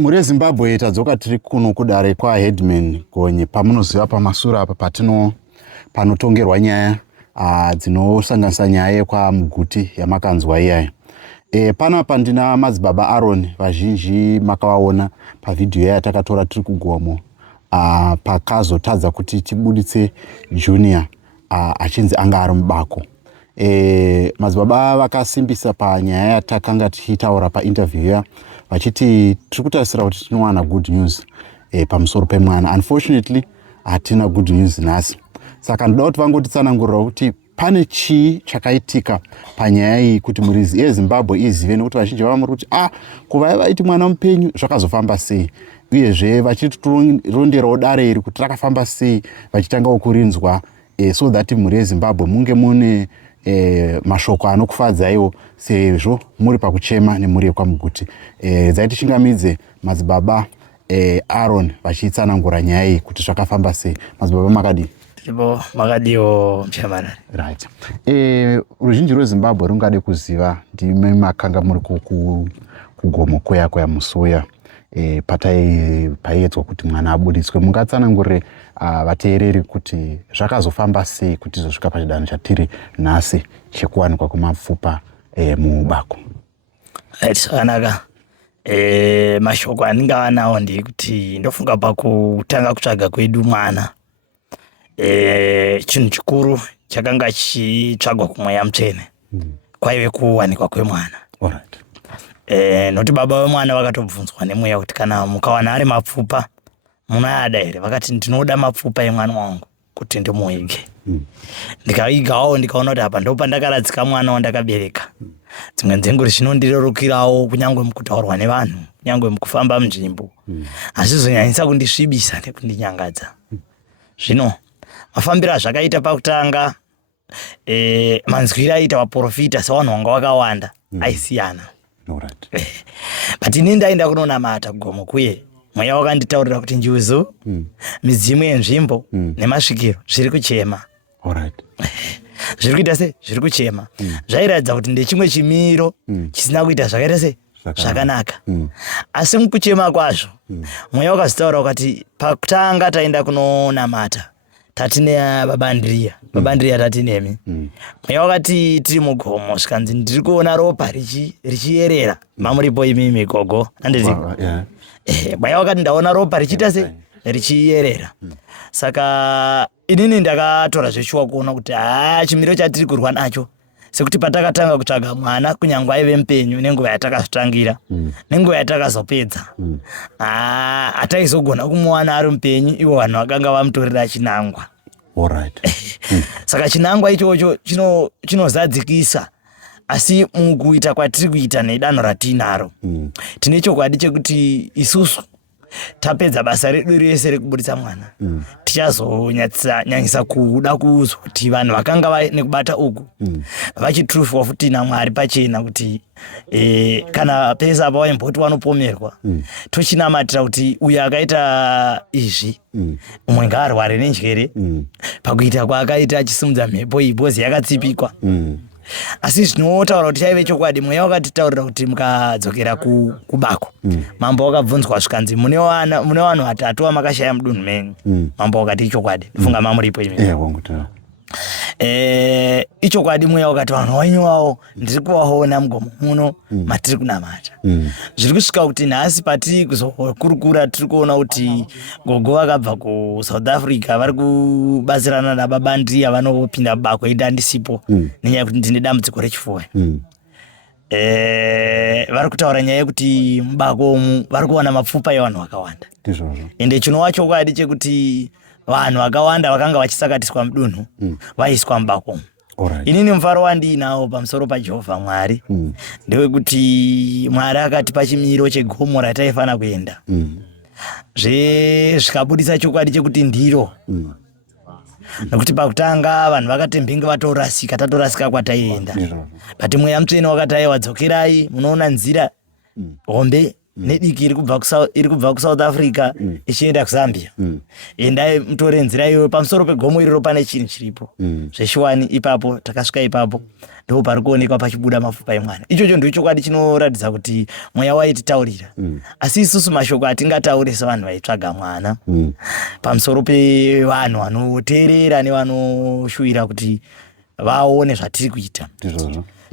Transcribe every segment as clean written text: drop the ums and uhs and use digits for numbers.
Muri Zimbabwe tadzoka tiri kuno kudare kwa headman gonye pamunoziva pamasura apa panotongerwa nyaya dzinosanganisa nyaya kwa muguti yamakanzwa iyaya. Panapa ndina Madzibaba Aaron, vazhinji makavaona pavidhiyo yatakatora tiri kugomo. Pakazotadza kuti tibuditse Junior achinzi anga ari mubako. Madzibaba vakasimbisa panyaya yatakanga tichitaura painterview ya vachiti tiri kutarisira kuti tinowana good news pamusoro pemwana. Unfortunately hatina good news nhasi, saka ndoda kuti vangotitsanangurira kuti pane chii chakaitika panyaya iyi kuti mhuri yeZimbabwe izive, nekuti vazhinji vava muri kuti kuva vaiti mwana mupenyu zvakazofamba sei, uyezve vachitironderawo dare iri kuti rakafamba sei, vachitangawo kurinzwa so that mhuri yeZimbabwe munge mune mashoko anokufadzaiwo sezvo muri pakuchema nemhuri yekwaMuguti. Dzaitichingamidze Madzibaba Aaron vachitsanangura nyaya iyi kuti zvakafamba sei. Madzibaba makadi? Tiripo makadiwo mchamarari. Right. Ruzhinji rweZimbabwe rungade kuziva ndime makanga muri kugomo kuya musoya paiedzwa kuti mwana abuditswe. Mungatsanangurire vateereri kuti zvakazofamba sei kuti izosvika pachidanho chatiri nhasi chekuwanikwa kwemapfupa mubako. Zvakanaka. Mashoko andingava nawo ndekuti ndofunga pakutanga kutsvaga kwedu mwana, chinhu chikuru chakanga chichitsvagwa kumweya mutsvene kwaive kuwanikwa kwemwana. Alright. Noti baba vemwana vakatobvunzwa nemweya kuti kana mukawana ari mapfupa munoada here, vakati ndinoda mapfupa emwana wangu kuti ndimuige. Ndikaigawo ndikaona kuti apa ndopandakaradzika mwana wandakabereka. Dzimwe dzenguva zvinondirerukirawo kunyange mukutaurwa nevanhu, kunyange mukufamba munzvimbo, hazvizonyanyisa kundisvibisa nekundinyangadza. Zvino mafambiro azvakaita pakutanga, manzwiro aita vaprofita sevanhu vanga vakawanda aisiyana. But ini ndaenda kunonamata kugomo kuye mweya wakanditaurira kuti njuzu, midzimu yenzvimbo nemasvikiro zviri kuchema. Zviri kuita sei? Zviri kuchema. Zvairatidza kuti ndechimwe chimiro chisina kuita zvakaita sei? Zvakanaka. Asi mukuchema kwazvo mweya wakazotaura kuti pakutanga taenda kunonamata tatine babandiriya tatinemi. Mweya wakati tiri mugomo zvikanzi ndiri kuona ropa richiyerera. Mamuripo imi gogo anditi? Mweya wakati ndaona ropa richiita sei? Richiyerera. Saka inini ndakatora zveshuwa kuona kuti chimiro chatiri kurwa nacho, sekuti patakatanga kutsvaga mwana kunyange aive mupenyu nenguva yatakazvitangira nenguva yatakazopedza, hataizogona kumuwana ari mupenyu ivo vanhu vakanga vamutorera chinangwa. Saka chinangwa ichocho chinozadzikisa, asi mukuita kwatiri kuita nedanho ratinaro tine chokwadi chekuti isusu tapedza basa redu rese rekubuditsa mwana, tichazonyanyisa kuda kuzwa kuti vanhu vakanga nekubata uku vachiturufiwa futi naMwari pachena kuti kana pesa apa waimboti wanopomerwa, tochinamatira kuti uyo akaita izvi umwe ngaarware nenjere pakuita kwaakaita achisimudza mhepo iyi bhozi yakatsipikwa. Asi zvinotaura kuti chaive chokwadi, mweya wakatitaurira kuti mukadzokera kubako mambo wakabvunzwa zvikanzi mune vanhu vatatu vamakashaya mudunhu menyu. Mambo wakati ichokwadi, ndifunga mamuripo imi. Ichokwadi, mweya wakati vanhu vanyuwawo ndiri kuvaona mugomo muno matiri kunamata. Zviri kusvika kuti nhasi patiri kuzokurukura tiri kuona kuti gogo vakabva kuSouth Africa vari kubatsirana nababandiriya vanopinda mubako eidi handisipo nenyaya yekuti ndine dambudziko rechifuva. Vari kutaura nyaya yekuti mubako umu vari kuwana mapfupa evanhu vakawanda, ende chinova chokwadi chekuti vanhu vakawanda vakanga vachisakatiswa mudunhu vaiswa mubako umu. Inini mufaro wandinawo pamusoro paJehovha Mwari ndewekuti Mwari akatipa chimiro chegomo rataifana kuenda, zvikabudisa chokwadi chekuti ndiro, nekuti pakutanga vanhu vakatembinga tatorasika kwataienda. But mweya mutsvene wakati aiwa dzokerai, munoona nzira hombe nediki iri kubva kuSouth Africa ichienda kuZambia. Endai mutore nzira iyoyo. Pamusoro pegomo iroro pane chinhu chiripo zveshuwani. Ipapo takasvika ipapo ndo pari kuonekwa pachibuda mapfupa emwana. Ichocho ndicho chokwadi chinoratidza kuti mweya waititaurira. Asi isusu mashoko atingataure sevanhu vaitsvaga mwana pamusoro pevanhu vanoteerera nevanoshuvira kuti vaone zvatiri kuita.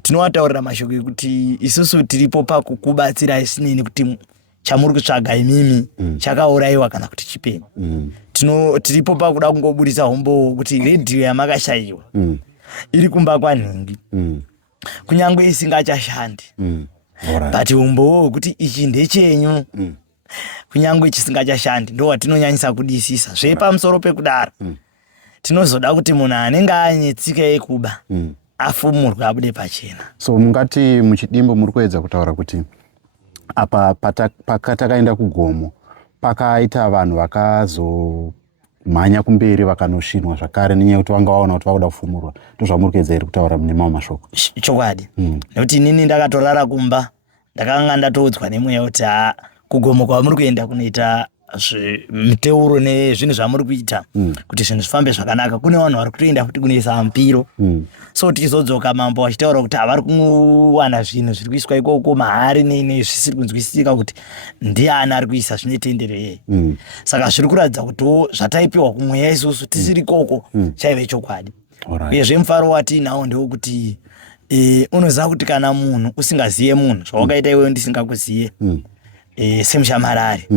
Tinovataurira mashoko ekuti isusu tiripo pakukubatsirai sinini kuti chamuri kutsvaga imimi chakaurayiwa kana kuti chipeni. Tiripo pakuda kungobudisa hombo kuti redhiyo yamakashayiwa iri kumba kwanhingi kunyangwe isingachashandi, but umbowo hwekuti ichi ndechenyu kunyangwe chisingachashandi ndo watinonyanyisa kudisisa. Zvepamusoro pekudaro tinozoda kuti munhu anenge ane tsika yekuba afumurwe abude pachena. So mungati muchidimbo muri kuedza kutaura kuti apa pakatakaenda kugomo pakaita vanhu vakazomhanya kumberi vakanoshinwa zvakare nenyaya yekuti vanga vaona kuti vakuda kufumurwa. Ndozvamuri kuedza iri kutaura mune mamwe mashoko? Chokwadi. Nekuti inini ndakatorara kumba ndakanga ndatoudzwa nemweya kuti kugomo kwamuri kuenda kunoita miteuro nezvinhu zvamuri kuita kuti zvinhu zvifambe zvakanaka. Kune vanhu vari kutoenda kuti kunoisa mupiro. So tichizodzoka mambo vachitaura kuti havari kuwana zvinhu zviri kuiswa ikoko, mahari nezvisiri kunzwisisika kuti ndiani ari kuisa zvinotenderei. Saka zviri kuratidza kuti zvataipiwa kumweya isusu tisiri ikoko chaive chokwadi. Uyezve mufaro watinawo ndewekuti unoziva kuti kana munhu usingaziye munhu zvawakaita iwewe ndisingakuziye semushamarari,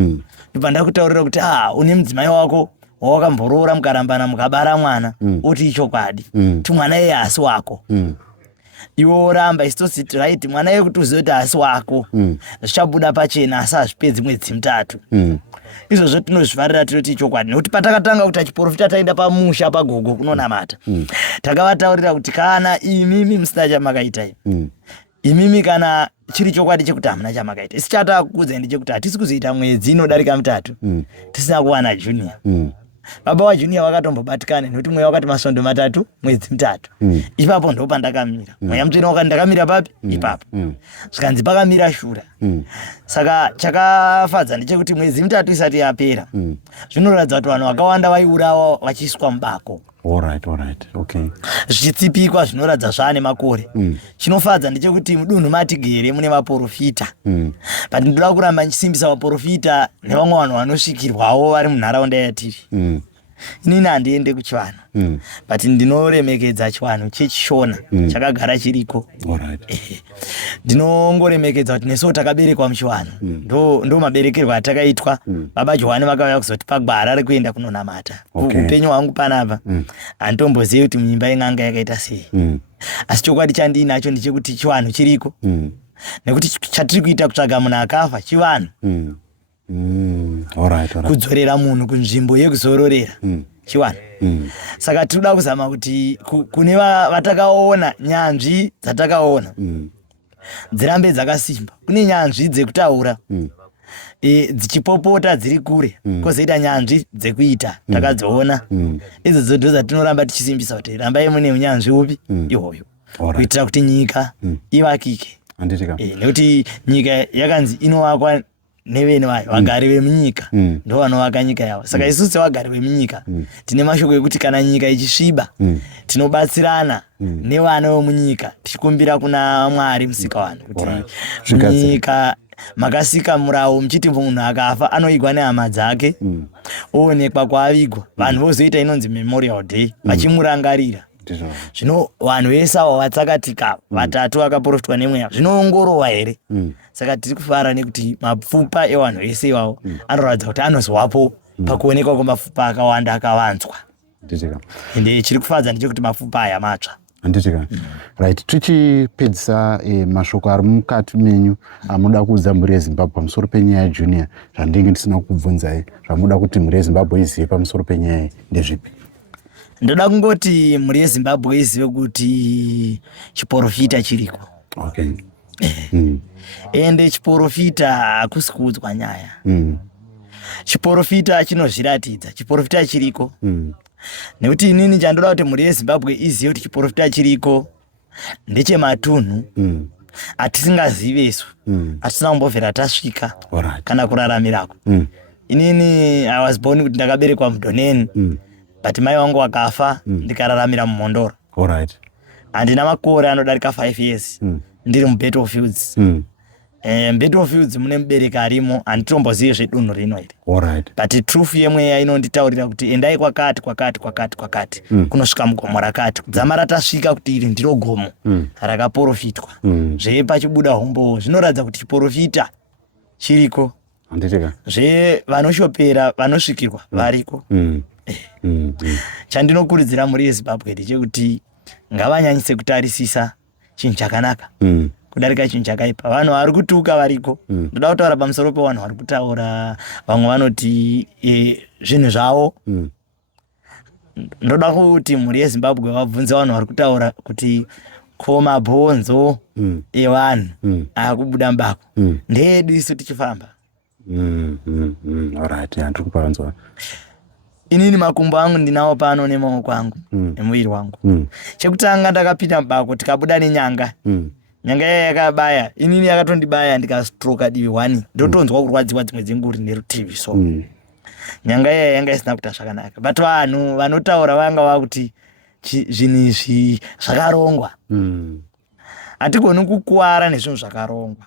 ndopandakutaurira kuti une mudzimai wako wawakamborora mukarambana mukabara mwana uti ichokwadi ti mwana iye hasi wako. Iwe oramba isitositi right mwana iye kuti uzive kuti hasi wako zvichabuda pachena asi hazvipedzi mwedzi mitatu. Izvozvo tinozvifarira tinoti ichokwadi nekuti patakatanga kuti achiprofita taenda pamusha pagogo kunonamata takavataurira kuti kana imimi musina chamakaita imimi kana chiri chokwadi chekuti hamuna chamakaita. Isi chatakukudzai ndechekuti hatisi kuzoita mwedzi inodarika mitatu tisina kuwana Junior. Baba waJunior vakatombobatikana nekuti mweya wakati masvondo matatu mwedzi mitatu. Ipapo ndo pandakamira. Mweya mutsvene wakati ndakamira papi? Ipapo. Zvikanzi pakamira shura. Saka chakafadza ndechekuti mwedzi mitatu isati yapera zvinoratidza kuti vanhu vakawanda vaiurawa vachiiswa mubako. Alright, okay. Zvichitsipikwa zvinoratidza zvaane makore. Chinofadza ndechekuti mudunhu matigere mune vaprofita. But ndoda kuramba ndichisimbisa vaprofita nevamwe vanhu vanosvikirwawo vari munharaunda yatiri. Inini handiende kuchivanhu but ndinoremekedza chivanhu chechishona chakagara chiriko. Ndinongoremekedza kuti nesuwo takaberekwa muchivanhu ndo maberekerwo atakaitwa. Baba Johani vakauya kuzotipa gwara rekuenda kunonamata. Upenyu hwangu panapa handitombozivi kuti muimba yen'anga yakaita sei, asi chokwadi chandinacho ndechekuti chivanhu chiriko nekuti chatiri kuita kutsvaga munhu akafa chivanhu. Kudzorera munhu kunzvimbo yekuzororera chiwanhu. Saka tinoda kuzama kuti kune vatakaona nyanzvi dzatakaona dzirambe dzakasimba. Kune nyanzvi dzekutaura dzichipopota dziri kure, kozoita nyanzvi dzekuita takadziona. Idzodzo ndo dzatinoramba tichisimbisa kuti rambai mune unyanzvi upi ihoyo kuitira kuti nyika ivakike. Nekuti nyika yakanzi inovakwa nevene vayo vagari vemunyika ndo vanovaka nyika yavo. Saka isusu sevagari vemunyika tine mashoko ekuti kana nyika ichisviba tinobatsirana nevana vemunyika tichikumbira kuna Mwari musika vanhu kuti munyika makasika murawo muchiti munhu akafa anoigwa nehama dzake oonekwa kwaavigwa, vanhu vozoita inonzi memorial day vachimurangarira. Zvino vanhu vese avo vatsakatika vatatu vakaprofitwa nemweya zvinoongororwa here. Saka tiri kufara nekuti mapfupa evanhu vese ivavo anoratidza kuti anozovapo pakuonekwa kwemapfupa akawanda akavanzwa. Ende chiri kufadza ndechekuti mapfupa aya matsva. Right, tichipedzisa mashoko ari mukati menyu amuda kuudza mhuri yeZimbabwe pamusoro penyaya Junior zvandinge ndisina kukubvunzai zvamuda kuti mhuri yeZimbabwe izive pamusoro penyaya ndezvipi? Ndoda kungoti mhuri yeZimbabwe izive kuti chiprofita chiriko. Ende chiprofita hakusi kuudzwa nyaya. Chiprofita chinozviratidza, chiprofita chiriko. Nekuti inini chandoda kuti mhuri yeZimbabwe izive kuti chiprofita chiriko ndechematunhu atisingazive isu atisina kumbobvera tasvika kana kuraramirako. Inini I was born kuti ndakaberekwa mudhoneni but mai wangu wakafa ndikararamira mumhondoro. Handina makore anodarika 5 years ndiri mubattlefields. Battlefields mune mubereki arimo handitombozive zvedunhu rino iri. But truth yemweya inonditaurira kuti endai kwakati kunosvika mugomo rakati. Kudzamara tasvika kuti iri ndiro gomo rakaprofitwa. Zvepachibuda hombo zvinoratidza kuti chiprofita chiriko. Zvevanoshopera vanosvikirwa variko. Chandinokurudzira muri yeZimbabwe ndechekuti ngavanyanyise kutarisisa chinhu chakanaka kudarika chinhu chakaipa. Vanhu vari kutuka variko. Ndoda kutaura pamusoro pevanhu vari kutaura vamwe vanoti zvinhu zvavo. Ndoda kuti muri yeZimbabwe vabvunze vanhu vari kutaura kuti ko mabhonzo evanhu akubuda mbako ndeedu isu tichifamba. Inini makumbo angu ndinawo pano nemaoko angu nemuviri wangu. Chekutanga ndakapinda mubako tikabuda nenyanga. Nyanga yaya yakabaya, inini yakatondibaya ndikastroka divi 1. Ndotonzwa kurwadziwa dzimwe dzenguva nerutivi so. Nyanga yaya yanga isina kuita zvakanaka. But vanhu vanotaura vanga vakuti zvinhu izvi zvakarongwa. Hatigoni kukuwara nezvinhu zvakarongwa.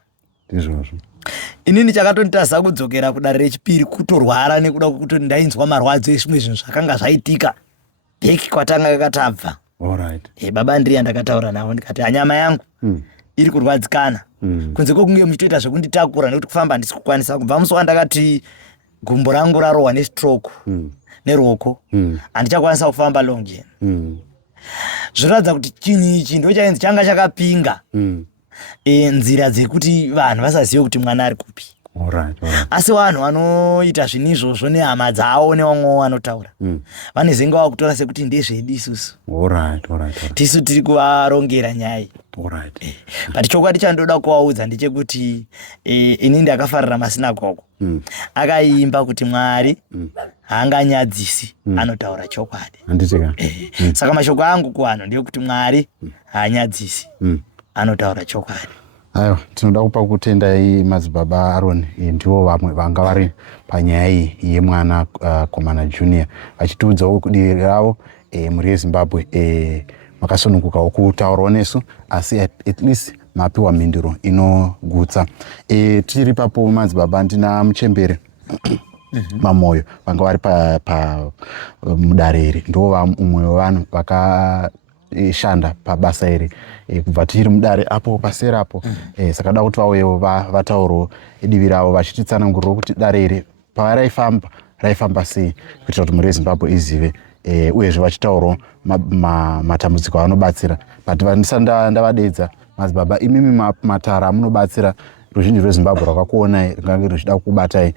Inini chakatonditaza kudzokera kudare rechipiri kutorwara nekuda kwekuti ndainzwa marwadzo ezvimwe zvinhu zvakanga zvaitika bheki kwatanga yakatabva. Baba ndiri andakataura navo ndikati hanyama yangu iri kurwadzikana kunze kwokunge muchitoita zvekunditakura nekuti kufamba handisi kukwanisa. Kubva musi wandakati gumbo rangu rarohwa nestroke neruoko handichakwanisa kufamba long journey. Zvinoratidza kuti chinhu ichi ndo chainzi changa chakapinga nzira dzekuti vanhu vasazive kuti mwana ari kupi. Asi vanhu vanoita zvinhu izvozvo nehama dzavo nevamwewo vanotaura vane zenga vakutora sekuti ndezvedu isusu. Tisu tiri kuvarongera nyaya. But chokwadi chandoda kuvaudza ndechekuti ini ndakafarira masinagogo akaimba kuti Mwari haanganyadzisi anotaura chokwadi. Saka mashoko angu kuvanhu ndeyekuti Mwari haanyadzisi anotaura chokwadi. Aiwa, tinoda kupa kutendai Madzibaba Aaron, ndivo vamwe vanga vari panyaya iyi yemwana komana Junior vachitiudzawo kudii ravo muri yeZimbabwe makasunungukawo kutaurawo nesu asi at least mapiwa mhinduro inogutsa. Tiri papo Madzibaba ndina muchembere mamoyo vanga vari mudare iri ndivo umwe wevanhu vakashanda pabasa iri kubva tiri mudare apo pasera apo. Saka da kuti vauyewo vataurawo divi ravo vachititsanangurirawo kuti dare iri raifamba sei kuitira kuti muri yeZimbabwe izive uyezve vachitaurawo matambudziko avanobatsira. But vandisanda ndavadedza Madzibaba, imimi matara amunobatsira ruzhinji rweZimbabwe rwakakuonai ringange ruchida kubatai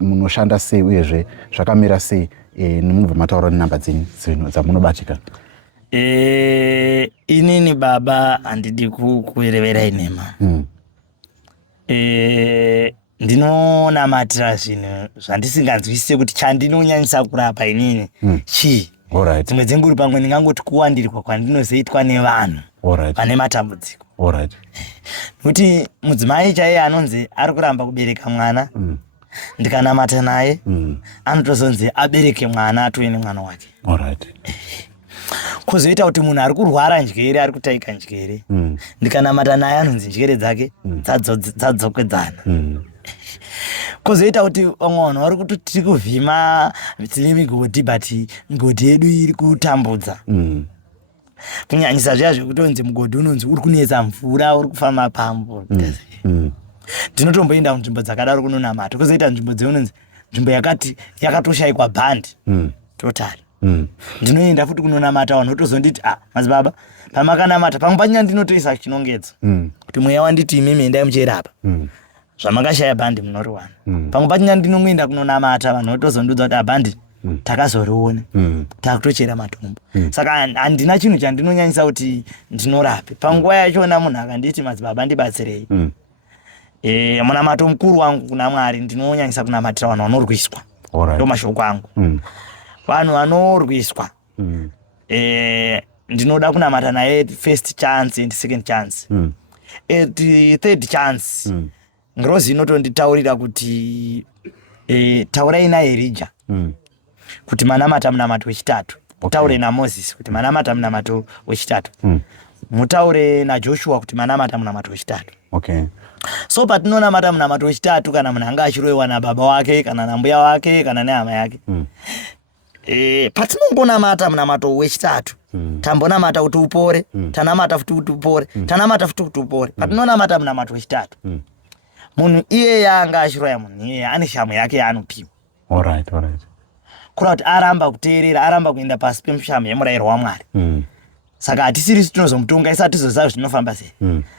munoshanda sei uyezve zvakamira sei nemunobva mataura nenhamba dzenyu dzamunobatika. Inini baba handidi kuvereverai nhema. Ndinonamatira zvinhu zvandisinganzwisise kuti chandinonyanyisa kurapa inini chii. Dzimwe dzenguri pamwe ndingangoti kuwandirwa kwandinozoitwa nevanhu vane matambudziko. Nokuti mudzimai chaiye anonzi ari kuramba kubereka mwana ndikanamata naye anotozonzi abereke mwana atove nemwana wake. Kuzoita kuti munhu ari kurwara njere ari kutaika njere ndikanamata naye anonzi njere dzake dzadzokedzana. Kuzoita kuti vanhu vari kuti tiri kuvhima tine migodhi but migodhi yedu iri kutambudza. Kunyanyisa zviya zvekutonzi mugodhi unonzi uri kunetsa mvura uri kufamba pambo. Ndinotomboenda kunzvimbo dzakadaro kunonamata. Kuzoita nzvimbo dzeunonzi nzvimbo yakati yakatoshayikwa bhandi totally. Ndinoenda futi kunonamata vanhu otozonditi Madzibaba pamakanamata pamwe panyanya ndinotoisa chinongedzo kuti mweya wanditi imimi endai mucherapa zvamakashaya bhandi munoriwana. Pamwe panyanya ndinongoenda kunonamata vanhu otozondiudza kuti bhandi takazoriona takutochera matombo. Saka handina chinhu chandinonyanyisa kuti ndinorape. Panguva yachona munhu akanditi Madzibaba ndibatsirei munamato mukuru wangu kuna Mwari ndinonyanyisa kunamatira vanhu vanorwiswa. Ndo mashoko angu. Vanhu vanorwiswa ndinoda kunamata naye first chance and second chance. At third chance ngirozi inotonditaurira kuti taurai naErija kuti manamata munamato wechitatu. Mutaure naMozisi kuti manamata munamato wechitatu. Mutaure naJoshua kuti manamata munamato wechitatu. Okay. So patinonamata munamato wechitatu kana munhu anga achiroiwa nababa wake kana nambuya wake kana nehama yake. Patinongonamata munamato wechitatu. Tambonamata kuti upore, tanamata futi kuti upore, tanamata futi kuti upore. Patinonamata munamato wechitatu. Munhu iye anga achiroya munhu iye ane shamu yake yaanopiwa. All right. Kura kuti aramba kuteerera, aramba kuenda pasi pemushamu yemurayiro waMwari. Saka hatisiri tinozomutonga, isati tizoziva zvinofamba sei.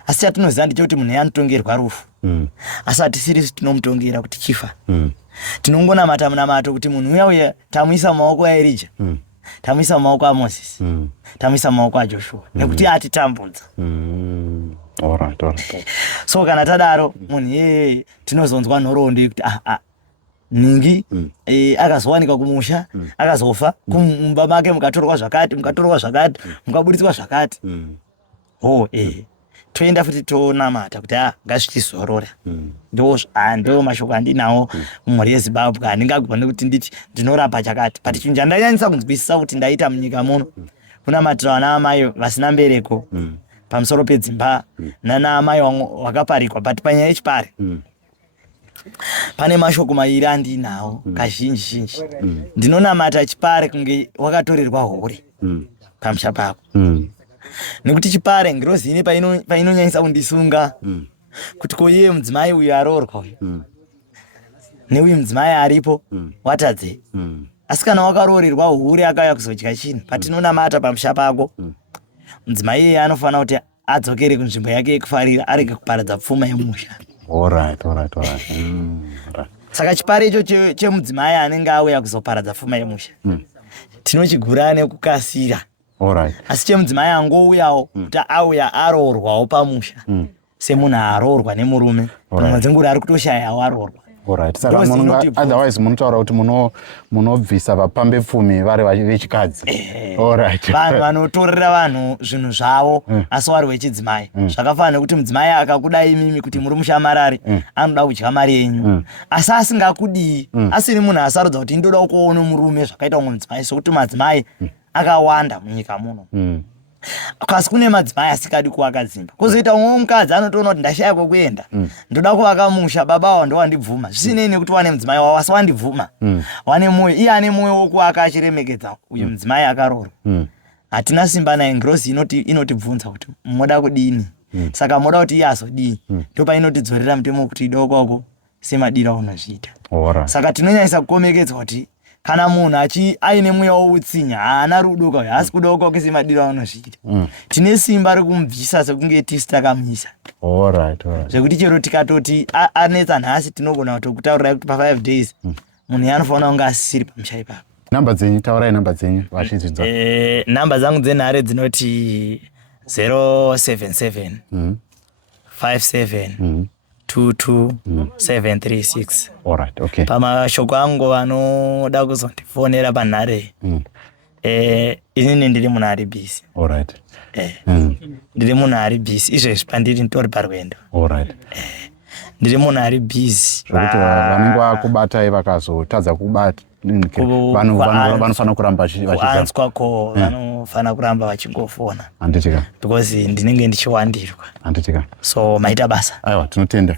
Asi chatinoziva ndechekuti munhu anotongerwa rufu. Asi hatisiri tinomutongera kuti chifa. Tinongonamata munamato kuti munhu uya tamuisa mumaoko aErija, tamuisa mumaoko aMozisi, tamuisa mumaoko aJoshua nekuti atitambudza. All right. So kana tadaro munhu yeye tinozonzwa nhoroondo yekuti ningi akazowanikwa kumusha, akazofa, kumba make mukatorwa zvakati, mukaburitswa zvakati. Toenda futi tonamata kuti ngazvichizorora. Ndo mashoko andinawo mumhuri yeZimbabwe handingagoni kuti nditi ndinorapa chakati. But chinhu chandanyanyisa kunzwisisa kuti ndaita munyika muno kunamatira vana amai vasina mbereko pamusoro pedzimba nana amai vakaparikwa. But panyaya yechipare pane mashoko mairi andinawo kazhinji. Ndinonamata chipare kunge wakatorerwa hori pamusha pako. Nekuti chipare ngirozi ine painonyanyisa kundisunga kuti ko iye mudzimai uyu aroorwa uyu neuyu mudzimai aripo watadze. Asi kana wakaroorerwa huri akauya kuzodya chinhu, patinonamata pamusha pako mudzimai iye anofanira kuti adzokere kunzvimbo yake yekufarira, arege kuparadza pfuma yemusha. All right. Saka chipare icho chemudzimai anenge auya kuzoparadza pfuma yemusha tinochigura nekukasira. All right. Asi chemudzimai angouyawo kuti auya aroorwawo pamusha semunhu aroorwa nemurume, pamwe dzenguri ari kutoshayawo aroorwa. All right. Saka otherwise munotaura kuti munobvisa vapambe pfumi vari vechikadzi. All right. Vanhu vanotorera vanhu zvinhu zvavo asi vari wechidzimai. Zvakafanana nekuti mudzimai akakudai mimi kuti muri mushamarari anoda kudya mari yenyu. Asi asingakudii, asiri munhu asarudza kuti ndoda kuona murume zvakaita umwe mudzimai, sokuti madzimai akawanda munyika muno. Kasi kune madzimai asikadi kuvaka dzimba. Kuzoita umwe mukadzi anotoona kuti ndashaya kwekuenda, ndoda kuvaka musha, baba wavo ndowandibvuma. Zvisinei nekuti wane mudzimai wavo asi wandibvuma. Wane mwoyo, iye ane mwoyo wokuvaka achiremekedza uyu mudzimai akaroorwa. Hatina simba naye. Ngirozi inotibvunza kuti moda kudini. Saka moda kuti iye azodii. Ndopainotidzorera mutemo kuti idoko semadira unozviita. Saka tinonyanyisa kukomekedzwa kuti kana munhu aine mweya woutsinya haana rudo kauya, asi kuda kwake semadiro anozviita. Tine simba rekumubvisa sekunge tisi takamisa. All right. Zvekuti chero tikatoti anetsa nhasi tinogona kutokutaurirai kuti pa5 days munhu anofanira kunge asisiri pamusha ipapo. Namba dzenyu, taurai namba dzenyu vachizvidza. Namba dzangu dzenhare dzinoti 077 57 22736. All right. Okay. Pamashoko angu vanoda kuzondifonera panhare inini ndiri munhu ari busy. All right. Ndiri munhu ari busy izvezvi pandiri nditori parwendo. All right. Ndiri munhu ari busy. Zvokuti vanenge vakubatai vakazotadza kubata vanofanira kuramba vachianzwako, vanofanira kuramba vachingofona. Handitika. Because ndinenge ndichiwandirwa. Handitika. So maita basa. Aiwa, tinotenda.